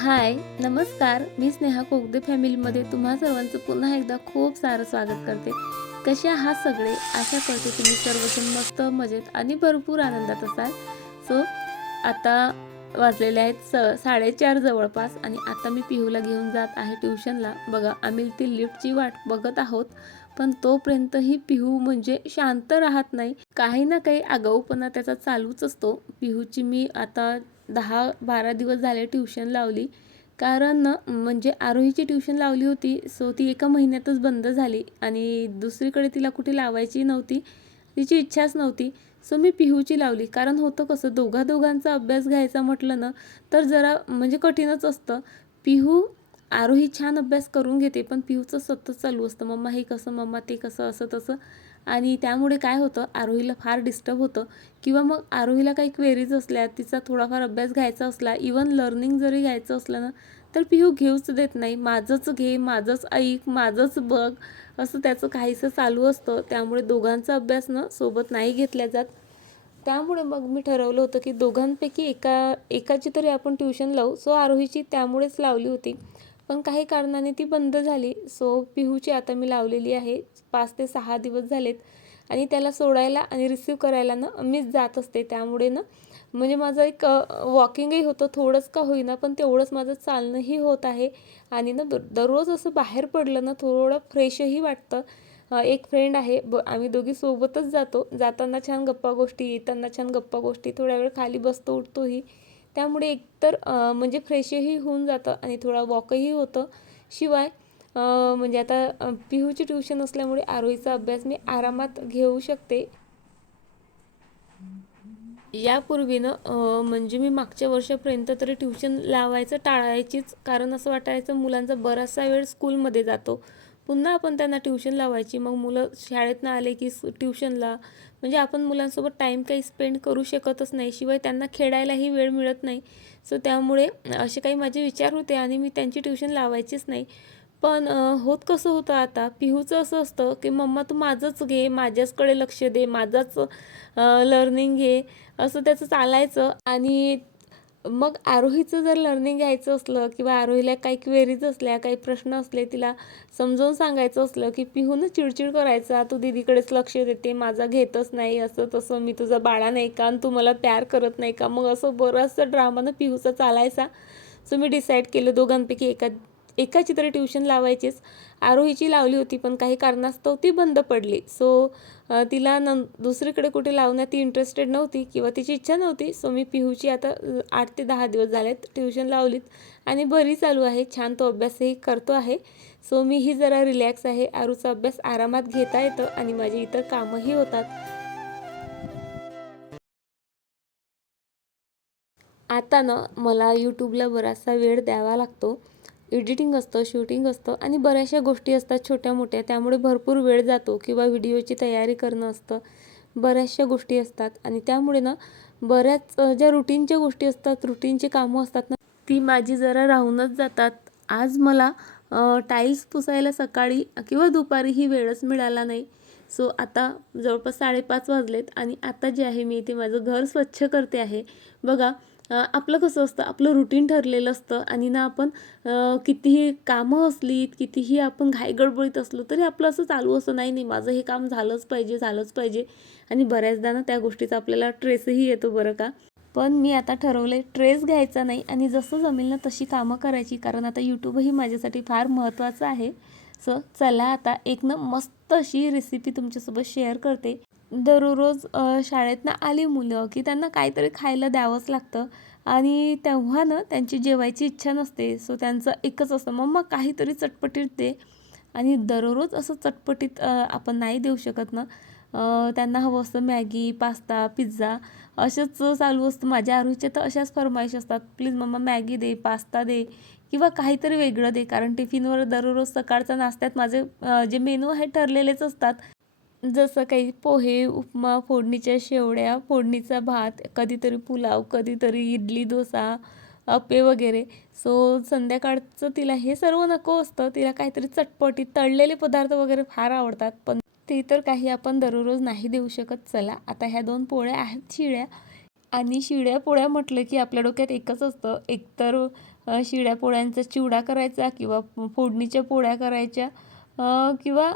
हाय नमस्कार. मी स्नेहा कोगदे फॅमिलीमध्ये तुम्हा सर्वांचं पुन्हा एकदा खूप सारं स्वागत करते. कसे आहात सगळे? आशा करते तुम्ही सर्वजण मस्त मजेत आणि भरपूर आनंदात असाल. सो आता वाजलेले आहेत स साडेचार जवळपास आणि आता मी पिहूला घेऊन जात आहे ट्युशनला. बघा आम्ही ती लिफ्टची वाट बघत आहोत. पण तोपर्यंतही पिहू म्हणजे शांत राहत नाही. काही ना काही आगाऊपणा त्याचा चालूच असतो. पिहूची मी आता दहा बारा दिवस झाले ट्युशन लावली. कारण म्हणजे आरोहीची ट्युशन लावली होती. सो ती एका महिन्यातच बंद झाली. आणि दुसरीकडे तिला कुठे लावायची नव्हती. तिची इच्छाच नव्हती. सो मी पिहूची लावली. कारण होतं कसं दोघा दोघांचा अभ्यास घ्यायचा म्हटलं ना तर जरा म्हणजे कठीणच असतं. पिहू आरोही छान अभ्यास करून घेते पण पिऊचं सतत चालू असतं. मम्मा हे कसं मम्मा ते कसं असं तसं. आणि त्यामुळे काय होतं आरोहीला फार डिस्टर्ब होतं. किंवा मग आरोहीला काही क्वेरीज असल्या तिचा थोडाफार अभ्यास घ्यायचा असला इवन लर्निंग जरी घ्यायचं असलं ना तर पिहू घेऊच देत नाही. माझंच घे माझंच ऐक माझंच बघ असं त्याचं काहीसं चालू असतं. त्यामुळे दोघांचा अभ्यास ना सोबत नाही घेतल्या जात. त्यामुळे मग मी ठरवलं होतं की दोघांपैकी एका एकाची तरी आपण ट्युशन लावू. सो आरोहीची त्यामुळेच लावली होती. पण काही कारणाने ती बंद झाली. सो पिहूची आता मी लावलेली आहे. पाच ते सहा दिवस झालेत आणि त्याला सोडायला आणि रिसीव करायला ना मीच जात असते. त्यामुळे ना म्हणजे माझं एक वॉकिंगही होतं. थोडंच का होईना पण तेवढंच माझं चालणंही होत आहे. आणि ना दर- दररोज असं बाहेर पडलं ना थोडं फ्रेशही वाटतं. एक फ्रेंड आहे. ब आम्ही दोघी सोबतच जातो. जाताना छान गप्पा गोष्टी येताना छान गप्पा गोष्टी. थोड्या वेळ खाली बसतो उठतोही. त्यामुळे एकतर म्हणजे फ्रेशही होऊन जातं आणि थोडा वॉकही होतं. शिवाय म्हणजे आता पिहूची ट्युशन असल्यामुळे आरोहीचा अभ्यास मी आरामात घेऊ शकते. यापूर्वीनं म्हणजे मी मागच्या वर्षापर्यंत तरी ट्युशन लावायचं टाळायचीच कारण असं वाटायचं मुलांचा बराचसा वेळ स्कूलमध्ये जातो. पुन्हा आपण त्यांना ट्युशन लावायची. मग मुलं शाळेतनं आले की ट्युशनला. म्हणजे आपण मुलांसोबत टाईम काही स्पेंड करू शकतच नाही. शिवाय त्यांना खेळायलाही वेळ मिळत नाही. सो त्यामुळे असे काही माझे विचार होते आणि मी त्यांची ट्युशन लावायचीच नाही. पण होत कसं होतं आता? पिहूचं असं असतं की मम्मा तू माझंच घे. माझ्याचकडे लक्ष दे. माझाच लर्निंग घे. असं त्याचं चालायचं. आणि मग आरोहीचं जर लर्निंग घ्यायचं असलं किंवा आरोहीला काही क्वेरीज असल्या काही प्रश्न असले तिला समजावून सांगायचं असलं की पिहून चिडचिड करायचा तू दीदीकडेच लक्ष देते माझा घेतच नाही असं तसं मी तुझा बाळा नाही का आणि तू मला प्यार करत नाही का? मग असं बरंचसं ड्रामानं पिहूचा चालायचा. सो मी डिसाईड केलं दोघांपैकी एका एकाची तरी ट्युशन लावायचीच. आरोहीची लावली होती पण काही कारणास्तव ती बंद पडली. सो तिला न दुसरीकडे कुठे लावण्यात ती इंटरेस्टेड नव्हती किंवा तिची इच्छा नव्हती. सो मी पिहूची आता आठ ते दहा दिवस झालेत ट्युशन लावलीत आणि बरी चालू आहे. छान तो अभ्यासही करतो आहे. सो मीही जरा रिलॅक्स आहे. आरूचा अभ्यास आरामात घेता येतं आणि माझी इतर कामंही होतात. आता ना मला यूट्यूबला बराचसा वेळ द्यावा लागतो. एडिटिंग असतं शूटिंग असतं आणि बऱ्याचशा गोष्टी असतात छोट्या मोठ्या. त्यामुळे भरपूर वेळ जातो किंवा व्हिडिओची तयारी करणं असतं. बऱ्याचशा गोष्टी असतात आणि त्यामुळे ना बऱ्याच ज्या रुटीनच्या गोष्टी असतात रुटीनची कामं असतात ना ती माझी जरा राहूनच जातात. आज मला टाईल्स पुसायला सकाळी किंवा दुपारी ही वेळच मिळाला नाही. सो आता जवळपास साडेपाच वाजलेत आणि आता जे आहे मी इथे माझं घर स्वच्छ करते आहे. बघा आपलं कसं असतं आपलं रुटीन ठरलेलं असतं आणि ना आपण कितीही कामं असलीत कितीही आपण घाईगडबडीत असलो तरी आपलं असं चालू असं नाही नाही माझं हे काम झालंच पाहिजे झालंच पाहिजे आणि बऱ्याचदा ना त्या गोष्टीचा आपल्याला ट्रेसही येतो बरं का. पण मी आता ठरवलं ट्रेस घ्यायचा नाही आणि जसं जमेल ना तशी कामं करायची कारण आता यूट्यूबही माझ्यासाठी फार महत्त्वाचं आहे. सो चला आता एक ना मस्त अशी रेसिपी तुमच्यासोबत शेअर करते. दररोज शाळेतनं आली मुलं की त्यांना काहीतरी खायला द्यावंच लागतं. आणि तेव्हा ना त्यांची जेवायची इच्छा नसते. सो त्यांचं एकच असतं मम्मा काहीतरी चटपटीत दे. आणि दररोज असं चटपटीत आपण नाही देऊ शकत ना. त्यांना हवं असतं मॅगी पास्ता पिझ्झा असंच चालू असतं. माझ्या आरुच्या तर अशाच फरमाईश असतात. प्लीज मम्मा मॅगी दे पास्ता दे किंवा काहीतरी वेगळं दे. कारण टिफिनवर दररोज सकाळचा नाश्त्यात माझे जे मेनू आहे ठरलेलेच असतात. जसं काही पोहे उपमा फोडणीच्या शेवड्या फोडणीचा भात कधीतरी पुलाव कधीतरी इडली डोसा अप्पे वगैरे. सो संध्याकाळचं तिला हे सर्व नको असतं. तिला काहीतरी चटपटीत तळलेले पदार्थ वगैरे फार आवडतात. पण ते तर काही आपण दररोज नाही देऊ शकत. चला आता ह्या दोन पोळ्या आहेत शिळ्या. आणि शिळ्या पोळ्या म्हटलं की आपल्या डोक्यात एकच असतं. एकतर शिळ्या पोळ्यांचा चिवडा करायचा किंवा फोडणीच्या पोळ्या करायच्या. किंवा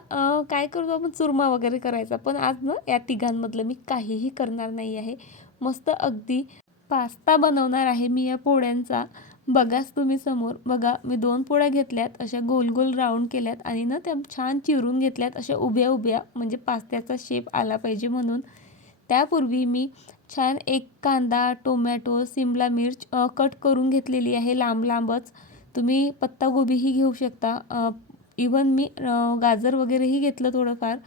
काय करतो आपण? चुरमा वगैरे करायचा. पण आज ना या तिघांमधलं मी काहीही करणार नाही आहे. मस्त अगदी पास्ता बनवणार आहे मी या पोळ्यांचा. बघाच तुम्ही समोर. बघा मी दोन पोळ्या घेतल्यात अशा गोल गोल राऊंड केल्यात आणि ना त्या छान चिरून घेतल्यात अशा उभ्या उभ्या म्हणजे पास्त्याचा शेप आला पाहिजे म्हणून. त्यापूर्वी मी छान एक कांदा टोमॅटो सिमला मिर्च कट करून घेतलेली आहे लांब लांबच. तुम्ही पत्तागोबीही घेऊ शकता. इवन मी गाजर वगैरेही घेतलं थोडंफार.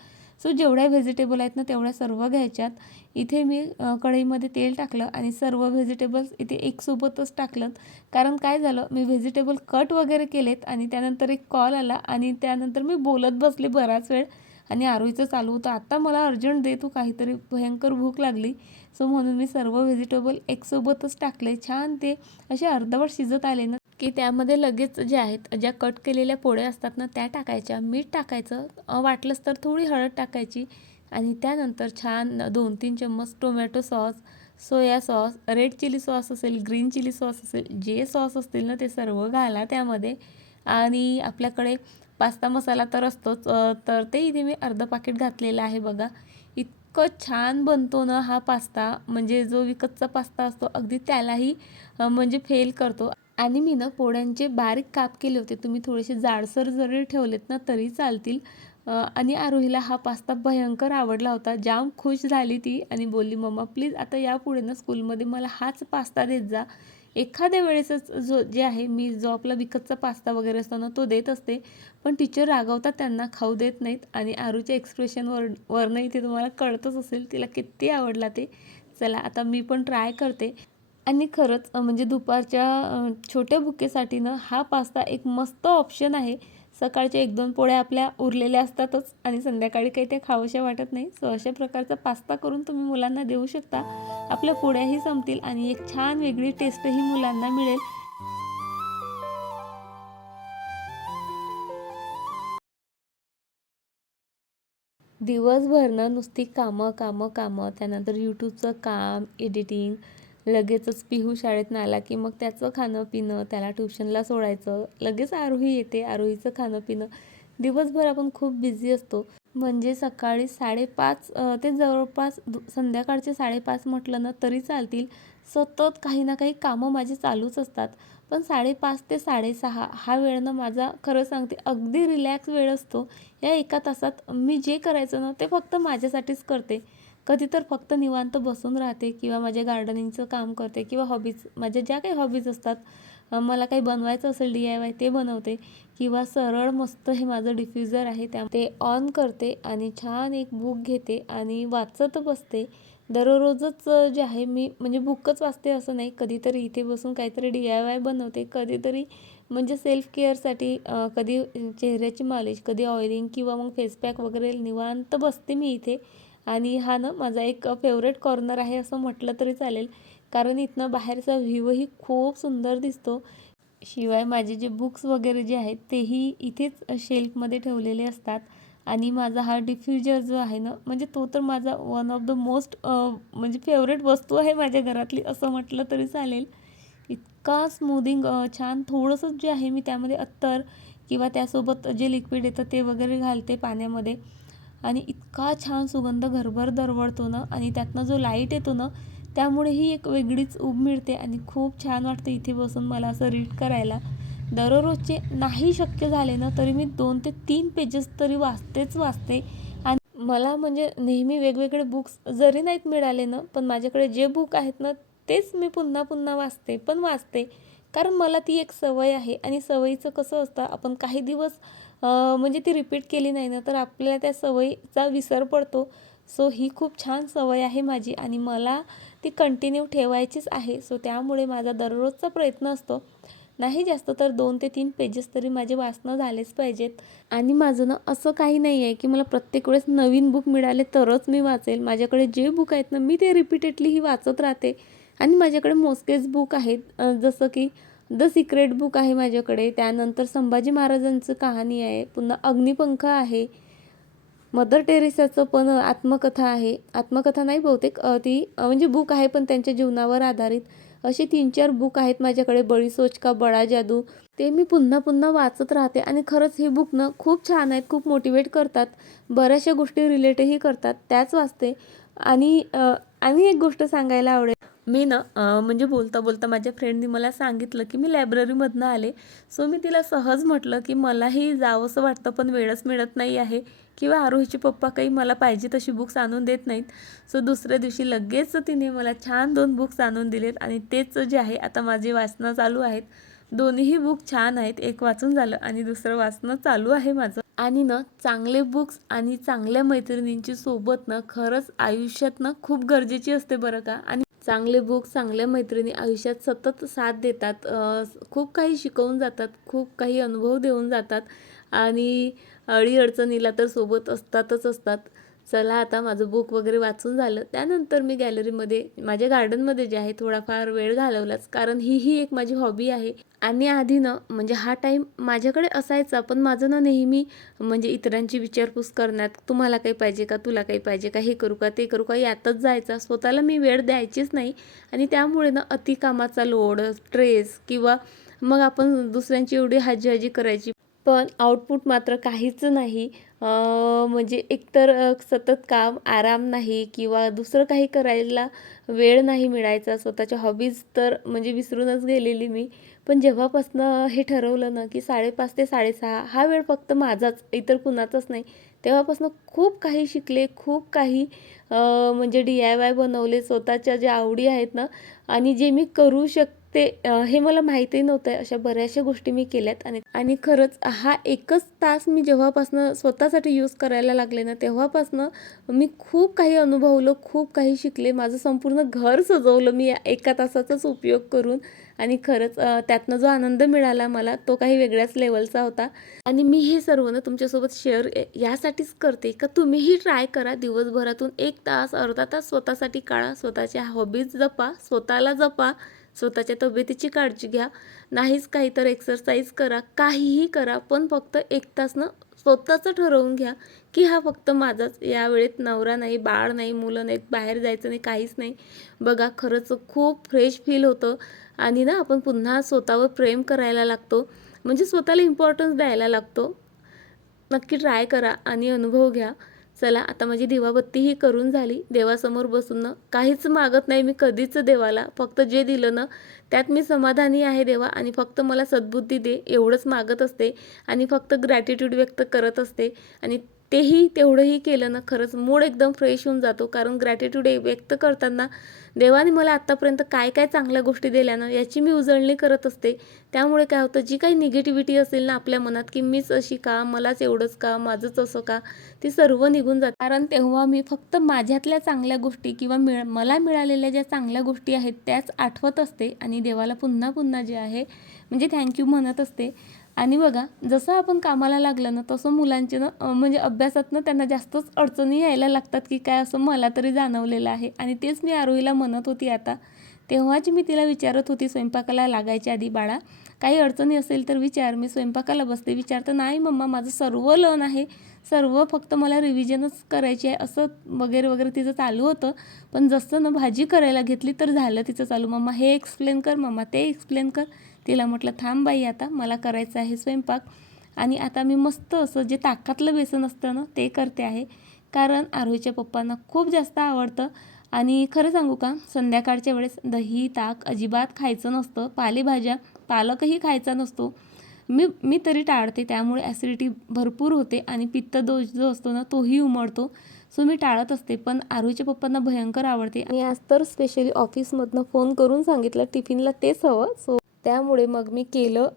सो जेवढ्या व्हेजिटेबल आहेत ना तेवढ्या सर्व घ्यायच्यात. इथे मी कढईमध्ये तेल टाकलं आणि सर्व व्हेजिटेबल्स इथे एकसोबतच टाकलं. कारण काय झालं मी व्हेजिटेबल कट वगैरे केलेत आणि त्यानंतर एक कॉल आला आणि त्यानंतर मी बोलत बसले बराच वेळ. आणि आरोईचं चालू होतं. आता मला अर्जंट दे तू काहीतरी भयंकर भूक लागली. सो म्हणून मी सर्व व्हेजिटेबल एकसोबतच टाकले छान ते असे अर्धवट शिजत आले ना. की त्यामध्ये लगेच जे आहेत ज्या कट केलेल्या पोळ्या असतात ना त्या टाकायच्या. मीठ टाकायचं. वाटलंच तर थोडी हळद टाकायची. आणि त्यानंतर छान दोन तीन चम्मच tomato sauce soya sauce red chilli sauce असेल ग्रीन चिली सॉस असेल जे सॉस असतील ना ते सर्व घाला त्यामध्ये. आणि आपल्याकडे पास्ता मसाला तर असतोच. तर ते इथे मी अर्धं पाकिट घातलेलं आहे बघा. इतकं छान बनतो ना हा पास्ता म्हणजे जो विकतचा पास्ता असतो अगदी त्यालाही म्हणजे फेल करतो. आणि मी ना पोळ्यांचे बारीक काप केले होते. तुम्ही थोडेसे जाडसर जरी ठेवलेत ना तरी चालतील. आणि आरोहीला हा पास्ता भयंकर आवडला होता. जाम खुश झाली ती आणि बोलली मम्मा प्लीज आता यापुढे ना स्कूलमध्ये मला हाच पास्ता देत जा. एखाद्या वेळेसच जो जे आहे मी जो आपला विकतचा पास्ता वगैरे असतो ना तो देत असते. पण टीचर रागवतात त्यांना खाऊ देत नाहीत आणि आरूच्या एक्सप्रेशनवर वरनंही ते तुम्हाला कळतच असेल तिला किती आवडला ते. चला आता मी पण ट्राय करते. आणि खरंच म्हणजे दुपारच्या छोट्या भुकेसाठी ना हा पास्ता एक मस्त ऑप्शन आहे. सकाळच्या एक दोन पोळ्या आपल्या उरलेल्या असतातच आणि संध्याकाळी काही ते खावशा वाटत नाही. सो अशा प्रकारचा पास्ता करून तुम्ही मुलांना देऊ शकता. आपल्या पोळ्याही संपतील आणि एक छान वेगळी टेस्टही मुलांना मिळेल. दिवसभरनं नुसती कामं कामं कामं त्यानंतर यूट्यूबचं काम एडिटिंग लगेचच पिहू शाळेतनं आला की मग त्याचं खाणं पिणं त्याला ट्युशनला सोडायचं. लगेच आरोही येते आरोहीचं खाणं पिणं. दिवसभर आपण खूप बिझी असतो. म्हणजे सकाळी साडेपाच ते जवळपास दु संध्याकाळचे साडेपाच म्हटलं ना तरी चालतील. सतत काही ना काही कामं माझी चालूच असतात. पण साडेपाच ते साडेसहा हा वेळ ना माझा खरं सांगते अगदी रिलॅक्स वेळ असतो. या एका तासात मी जे करायचं ना ते फक्त माझ्यासाठीच करते. कधी तर फक्त निवांत बसून राहते किंवा माझ्या गार्डनिंगचं काम करते किंवा हॉबीज माझ्या ज्या काही हॉबीज असतात मला काही बनवायचं असेल डी आय वाय ते बनवते किंवा सरळ मस्त हे माझं डिफ्युजर आहे त्या ते ऑन करते आणि छान एक बुक घेते आणि वाचत बसते. दररोजच जे आहे मी म्हणजे बुकच वाचते असं नाही कधीतरी इथे बसून काहीतरी डी आय वाय बनवते कधीतरी म्हणजे सेल्फ केअरसाठी कधी चेहऱ्याची मालिश कधी ऑइलिंग किंवा मग फेस पॅक वगैरे निवांत बसते मी इथे. आणि हा ना माझा एक फेवरेट कॉर्नर आहे असं म्हटलं तरी चालेल. कारण इथनं बाहेरचा व्ह्यूही खूप सुंदर दिसतो. शिवाय माझे जे बुक्स वगैरे जे आहेत तेही इथेच शेल्फमध्ये ठेवलेले असतात. आणि माझा हा डिफ्युजर जो आहे ना म्हणजे तो तर माझा वन ऑफ द मोस्ट म्हणजे फेवरेट वस्तू आहे माझ्या घरातली असं म्हटलं तरी चालेल. इतका स्मूदिंग छान थोडंसंच जे आहे मी त्यामध्ये अत्तर किंवा त्यासोबत जे लिक्विड येतं ते वगैरे घालते पाण्यामध्ये. आणि इतका छान सुगंध घरभर दरवळतो ना आणि त्यातनं जो लाइट येतो ना त्यामुळे ही एक वेगळीच ऊब मिळते आणि खूप छान वाटतं इथे बसून मला असं रीड करायला. दररोजचे नाही शक्य झाले ना तरी मी दोन ते तीन पेजेस तरी वाचतेच वाचते. आणि मला म्हणजे नेहमी वेगवेगळे बुक्स जरी नाहीत मिळाले ना पण माझ्याकडे जे बुक आहेत ना तेच मी पुन्हा पुन्हा वाचते पण वाचते. कारण मला ती एक सवय आहे आणि सवयीचं कसं असतं आपण काही दिवस म्हणजे ती रिपीट केली नाही ना तर आपल्याला त्या सवयीचा विसर पडतो. सो ही खूप छान सवय आहे माझी आणि मला ती कंटिन्यू ठेवायचीच आहे. सो त्यामुळे माझा दररोजचा प्रयत्न असतो. नाही जास्त तर दोन ते तीन पेजेस तरी माझे वाचणं झालेच पाहिजेत. आणि माझं ना असं काही नाही आहे की मला प्रत्येक वेळेस नवीन बुक मिळाले तरच मी वाचेल. माझ्याकडे जे बुक आहेत ना मी ते रिपीटेडलीही वाचत राहते. आणि माझ्याकडे मोजकेच बुक आहेत. जसं की द सिक्रेट बुक आहे माझ्याकडे. त्यानंतर संभाजी महाराजांचं कहाणी आहे. पुन्हा अग्निपंख आहे. मदर टेरेसाचं पण आत्मकथा आहे. आत्मकथा नाही बहुतेक ती म्हणजे बुक आहे पण त्यांच्या जीवनावर आधारित. असे तीन चार बुक आहेत माझ्याकडे. बळी सोचका बळा जादू. ते मी पुन्हा पुन्हा वाचत राहते. आणि खरंच हे बुक ना खूप छान आहेत. खूप मोटिवेट करतात. बऱ्याचशा गोष्टी रिलेटही करतात. त्याच वाचते. आणि आणि एक गोष्ट सांगायला आवडेल. मी ना म्हणजे बोलता बोलता माझ्या फ्रेंडनी मला सांगितलं की मी लायब्ररीमधनं आले. सो मी तिला सहज म्हटलं की मलाही जावंसं वाटतं पण वेळच मिळत नाही आहे. किंवा आरोहीचे पप्पा काही मला पाहिजे तशी बुक्स आणून देत नाहीत. सो दुसऱ्या दिवशी लगेच तिने मला छान दोन बुक्स आणून दिलेत. आणि तेच जे आहे आता माझी वाचनं चालू आहेत. दोन्हीही बुक छान आहेत. एक वाचून झालं आणि दुसरं वाचणं चालू आहे माझं. आणि ना चांगले बुक्स आणि चांगल्या मैत्रिणींची सोबत ना खरंच आयुष्यात ना खूप गरजेची असते बरं का. आणि चांगले बुक चांगल्या मैत्रिणी आयुष्यात सतत साथ देतात. खूप काही शिकवून जातात खूप काही अनुभव देऊन जातात आणि अडीअडचणीला तर सोबत असतातच असतात. चला आता माझं बुक वगैरे वाचून झालं. त्यानंतर मी गॅलरीमध्ये माझ्या गार्डनमध्ये जे आहे थोडाफार वेळ घालवलाच. कारण ही ही एक माझी हॉबी आहे. आणि आधी ना म्हणजे हा टाईम माझ्याकडे असायचा पण माझं ना नेहमी म्हणजे इतरांची विचारपूस करण्यात तुम्हाला काही पाहिजे का तुला काही पाहिजे का हे करू का ते करू का यातच जायचा. स्वतःला मी वेळ द्यायचीच नाही. आणि त्यामुळे ना अतिकामाचा लोड स्ट्रेस किंवा मग आपण दुसऱ्यांची एवढी हाजी हाजी करायची पण आउटपुट मात्र काहीच नाही. म्हणजे एकतर सतत काम आराम नाही किंवा दुसरं काही करायला वेळ नाही मिळायचा. स्वतःच्या हॉबीज तर म्हणजे विसरूनच गेलेली मी. पण जेव्हापासनं हे ठरवलं ना की साडेपाच ते साडेसहा हा वेळ फक्त माझाच इतर कुणाचाच नाही. तेव्हापासून खूप काही शिकले खूप काही म्हणजे डी आय वाय बनवले. स्वतःच्या ज्या आवडी आहेत ना आणि जे मी करू शक ते हे मला माहिती नव्हतं अशा बऱ्याचशा गोष्टी मी केल्यात आणि आणि खरंच हा एकच तास मी जेव्हापासनं स्वतःसाठी यूज करायला लागले ना तेव्हापासनं मी खूप काही अनुभवलं खूप काही शिकले. माझं संपूर्ण घर सजवलं मी एका तासाचाच उपयोग करून आणि खरंच त्यातनं जो आनंद मिळाला मला तो काही वेगळ्याच लेवलचा होता. आणि मी हे सर्व ना तुमच्यासोबत शेअर यासाठीच करते का तुम्हीही ट्राय करा. दिवसभरातून एक तास अर्धा तास स्वतःसाठी काढा. स्वतःच्या हॉबीज जपा. स्वतःला जपा. स्वतःच्या तब्येतीची काळजी घ्या. नाहीच काही तर एक्सरसाइज करा. काहीही करा पण फक्त एक तासनं स्वतःचं ठरवून घ्या की हा फक्त माझाच. या वेळेत नवरा नाही बाळ नाही मुलं नाहीत बाहेर जायचं नाही काहीच नाही. बघा खरंच खूप फ्रेश फील होतं. आणि ना आपण पुन्हा स्वतःवर प्रेम करायला लागतो. म्हणजे स्वतःला इम्पॉर्टन्स द्यायला लागतो. नक्की ट्राय करा आणि अनुभव घ्या. चला आता माझी दिवाबत्ती ही करून झाली. देवासमोर बसून ना काहीच मागत नाही मी कधीच देवाला. फक्त जे दिलं ना त्यात मी समाधानी आहे देवा आणि फक्त मला सद्बुद्धी दे एवढंच मागत असते आणि फक्त ग्रॅटिट्यूड व्यक्त करत असते. आणि तेही तेवढंही केलं ना खरंच. मूड एकदम फ्रेश होऊन जातो. कारण ग्रॅटिट्यूड व्यक्त करताना देवाने मला आत्तापर्यंत काय काय चांगल्या गोष्टी दिल्या ना याची मी उजळणी करत असते. त्यामुळे काय होतं जी काही निगेटिव्हिटी असेल ना आपल्या मनात की मीच अशी का मलाच एवढंच का माझंच असं का ती सर्व निघून जाते. कारण तेव्हा मी फक्त माझ्यातल्या चांगल्या गोष्टी किंवा मिळ मला मिळालेल्या ज्या चांगल्या गोष्टी आहेत त्याच आठवत असते. आणि देवाला पुन्हा पुन्हा जे आहे म्हणजे थँक्यू म्हणत असते. आणि बघा जसं आपण कामाला लागलं ना तसं मुलांचे ना म्हणजे अभ्यासातनं त्यांना जास्तच अडचणी यायला लागतात की काय असं मला तरी जाणवलेलं आहे. आणि तेच मी आरोहीला म्हणत होती आता. तेव्हाच मी तिला विचारत होती स्वयंपाकाला लागायच्या आधी बाळा काही अडचणी असेल तर विचार. मी स्वयंपाकाला बसते. विचारतं नाही मम्मा माझं सर्व लन आहे. सर्व फक्त मला रिव्हिजनच करायची आहे. असं वगैरे वगैरे तिचं चालू होतं. पण जसं ना भाजी करायला घेतली तर झालं तिचं चालू. मम्मा हे एक्सप्लेन कर मम्मा ते एक्सप्लेन कर. तिला म्हटलं थांब बाई आता मला करायचं आहे स्वयंपाक. आणि आता मी मस्त असं जे ताकातलं बेसन असतं ना ते करते आहे. कारण आरोहीच्या पप्पांना खूप जास्त आवडतं. आणि खरं सांगू का संध्याकाळच्या वेळेस दही ताक अजिबात खायचं नसतं. पालेभाज्या पालकही खायचा नसतो. मी मी तरी टाळते त्यामुळे ॲसिडिटी भरपूर होते आणि पित्तदोष जो असतो ना तोही उमडतो. सो मी टाळत असते पण आरूच्या पप्पांना भयंकर आवडते. आणि आज तर स्पेशली ऑफिसमधनं फोन करून सांगितलं टिफिनला तेच हवं. सो त्यामुळे मग मी केलं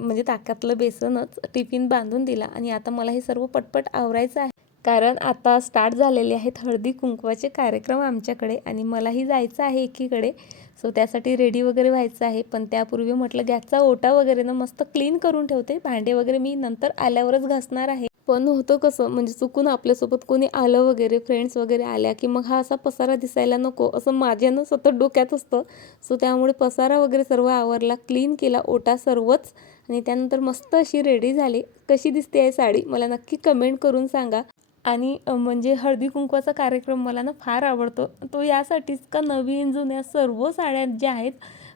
म्हणजे ताकातलं बेसनच टिफिन बांधून दिला आणि आता मला हे सर्व पटपट आवरायचं आहे. कारण आता स्टार्ट झालेले आहेत हळदी कुंकवाचे कार्यक्रम आमच्याकडे आणि मलाही जायचं आहे एकीकडे. सो त्यासाठी रेडी वगैरे व्हायचं आहे. पण त्यापूर्वी म्हटलं गॅसचा ओटा वगैरे ना मस्त क्लीन करून ठेवते. भांडे वगैरे मी नंतर आल्यावरच घासणार आहे. पण होतं कसं म्हणजे चुकून आपल्यासोबत कोणी आलं वगैरे फ्रेंड्स वगैरे आल्या की मग हा असा पसारा दिसायला नको असं माझ्यानं सतत डोक्यात असतं. सो त्यामुळे पसारा वगैरे सर्व आवरला क्लीन केला ओटा सर्वच आणि त्यानंतर मस्त अशी रेडी झाली. कशी दिसते आहे साडी? मला नक्की कमेंट करून सांगा. आणि म्हणजे हळदी कुंकवाचा कार्यक्रम मला ना फार आवडतो. तो यासाठीच का नवीन जुन्या सर्व साड्या ज्या आहेत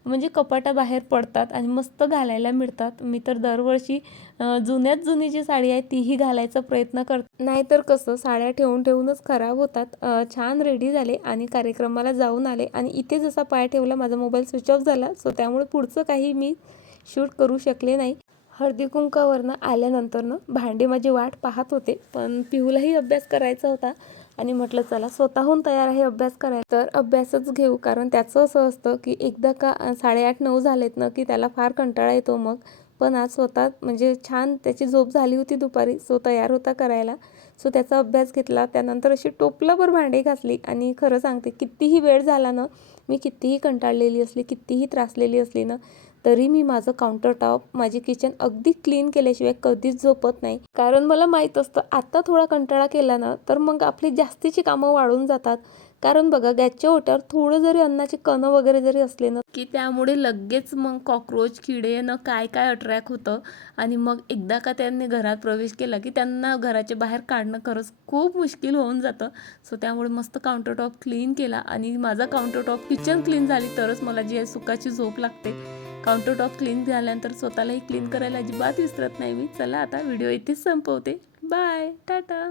म्हणजे कपाटाबाहेर पडतात आणि मस्त घालायला मिळतात. मी तर दरवर्षी जुन्यात जुनी जी साडी आहे तीही घालायचा प्रयत्न करते. नाहीतर कसं साड्या ठेवून ठेवूनच खराब होतात. छान रेडी झाले आणि कार्यक्रमाला जाऊन आले आणि इथे जसा पाय ठेवला माझा मोबाईल स्विच ऑफ झाला. सो त्यामुळे पुढचं काही मी शूट करू शकले नाही. हळदी कुंकावरनं आल्यानंतरनं भांडे माझी वाट पाहत होते पण पिहूलाही अभ्यास करायचा होता. आणि म्हटलं चला स्वतःहून तयार आहे अभ्यास करायला. तर अभ्यासच घेऊ कारण त्याचं असं असतं की एकदा का साडेआठ नऊ झालेत ना की त्याला फार कंटाळा येतो मग. पण आज स्वतः म्हणजे छान त्याची झोप झाली होती दुपारी सो तयार होता करायला. सो त्याचा अभ्यास घेतला त्यानंतर अशी टोपलाभर भांडे घासली आणि खरं सांगते कितीही वेळ झाला ना मी कितीही कंटाळलेली असली कितीही त्रासलेली असली ना तरी मी माझं काउंटर टॉप माझी किचन अगदी क्लीन केल्याशिवाय कधीच झोपत नाही. कारण मला माहीत असतं आता थोडा कंटाळा केला ना तर मग आपली जास्तीची कामं वाढून जातात. कारण बघा गॅसच्या ओट्यावर थोडं जरी अन्नाचे कणं वगैरे जरी असले ना की त्यामुळे लगेच मग कॉक्रोच किडे न काय काय अट्रॅक होतं. आणि मग एकदा का त्यांनी घरात प्रवेश केला की त्यांना घराच्या बाहेर काढणं खरंच खूप मुश्किल होऊन जातं. सो त्यामुळे मस्त काउंटर टॉप क्लीन केला. आणि माझा काउंटर टॉप किचन क्लीन झाली तरच मला जी आहे सुखाची झोप लागते. काउंटर टॉप क्लीन झाल्यानंतर स्वतःलाही क्लीन करायला अजिबात विसरत नाही मी. चला आता व्हिडिओ इथेच संपवते. बाय टाटा